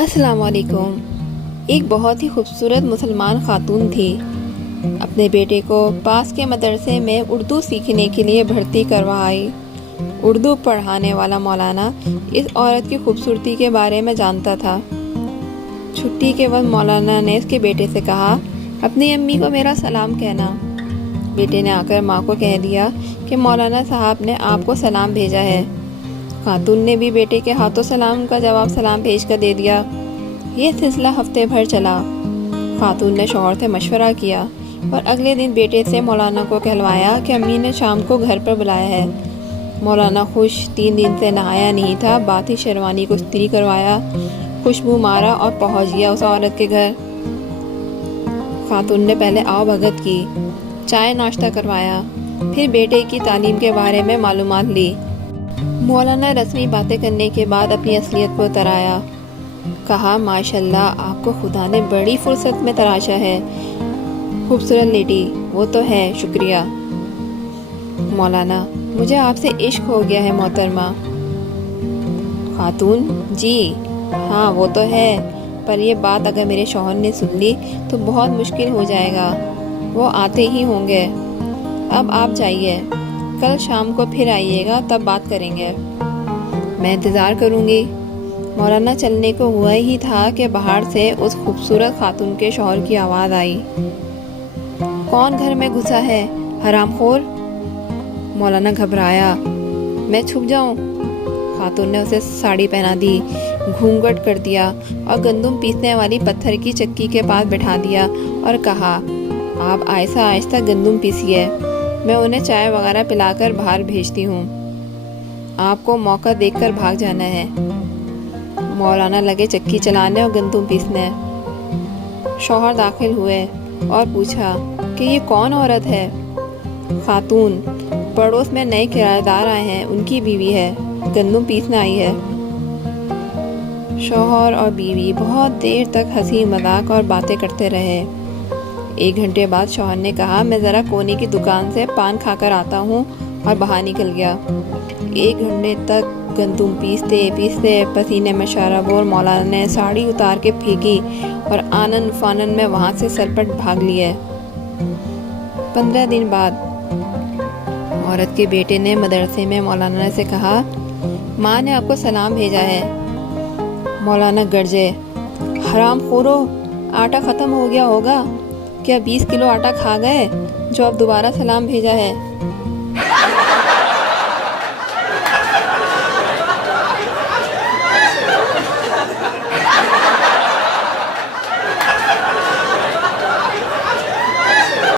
अस्सलाम वालेकुम। एक बहुत ही खूबसूरत मुसलमान खातून थी। अपने बेटे को पास के मदरसे में उर्दू सीखने के लिए भर्ती करवाई। उर्दू पढ़ाने वाला मौलाना इस औरत की खूबसूरती के बारे में जानता था। छुट्टी के वक्त मौलाना ने उसके बेटे से कहा, अपनी अम्मी को मेरा सलाम कहना। बेटे ने आकर माँ को कह दिया कि मौलाना साहब ने आपको सलाम भेजा है। खातून ने भी बेटे के हाथों सलाम का जवाब सलाम भेज कर दे दिया। ये सिलसिला हफ्ते भर चला। खातून ने शौहर से मशवरा किया और अगले दिन बेटे से मौलाना को कहलवाया कि अम्मी ने शाम को घर पर बुलाया है। मौलाना खुश, 3 दिन से नहाया नहीं था। बात ही शेरवानी को इस्त्री करवाया, खुशबू मारा और पहुंच गया उस औरत के घर। खातून ने पहले आओ भगत की, चाय नाश्ता करवाया, फिर बेटे की तालीम के बारे में मालूमात ली। मौलाना रस्मी बातें करने के बाद अपनी असलियत को तराया। कहा, माशाल्लाह, आपको खुदा ने बड़ी फुर्सत में तराशा है। खूबसूरत लेडी, वो तो है, शुक्रिया। मौलाना, मुझे आपसे इश्क हो गया है मोहतरमा। खातून, जी हाँ वो तो है, पर ये बात अगर मेरे शौहर ने सुन ली तो बहुत मुश्किल हो जाएगा। वो आते ही होंगे। अब आप जाइए, कल शाम को फिर आइएगा, तब बात करेंगे। मैं इंतज़ार करूँगी। मौलाना चलने को हुआ ही था कि बाहर से उस खूबसूरत खातून के शौहर की आवाज़ आई। कौन घर में घुसा है, हरामखोर? मौलाना घबराया। मैं छुप जाऊँ? खातून ने उसे साड़ी पहना दी, घूंघट कर दिया और गंदुम पीसने वाली पत्थर की चक्की के पास बैठा दिया और कहा, आप आहिस्ता आहिस्ता गंदुम पीसिए, मैं उन्हें चाय वगैरह पिलाकर बाहर भेजती हूँ। आपको मौका देखकर भाग जाना है। मौलाना लगे चक्की चलाने और गंदुम पीसने। शौहर दाखिल हुए और पूछा कि ये कौन औरत है? खातून, पड़ोस में नए किराएदार आए हैं, उनकी बीवी है, गंदुम पीसने आई है। शौहर और बीवी बहुत देर तक हंसी मजाक और बातें करते रहे। 1 घंटे बाद शौहर ने कहा, मैं ज़रा कोने की दुकान से पान खाकर आता हूँ, और बाहर निकल गया। 1 घंटे तक गंदुम पीसते पीसते पसीने में शराबोर मौलाना ने साड़ी उतार के फेंकी और आनन फानन में वहाँ से सरपट भाग लिए। 15 दिन बाद औरत के बेटे ने मदरसे में मौलाना से कहा, माँ ने आपको सलाम भेजा है। मौलाना गरजे, हराम खोरो, आटा ख़त्म हो गया होगा। क्या 20 किलो आटा खा गए जो अब दोबारा सलाम भेजा है?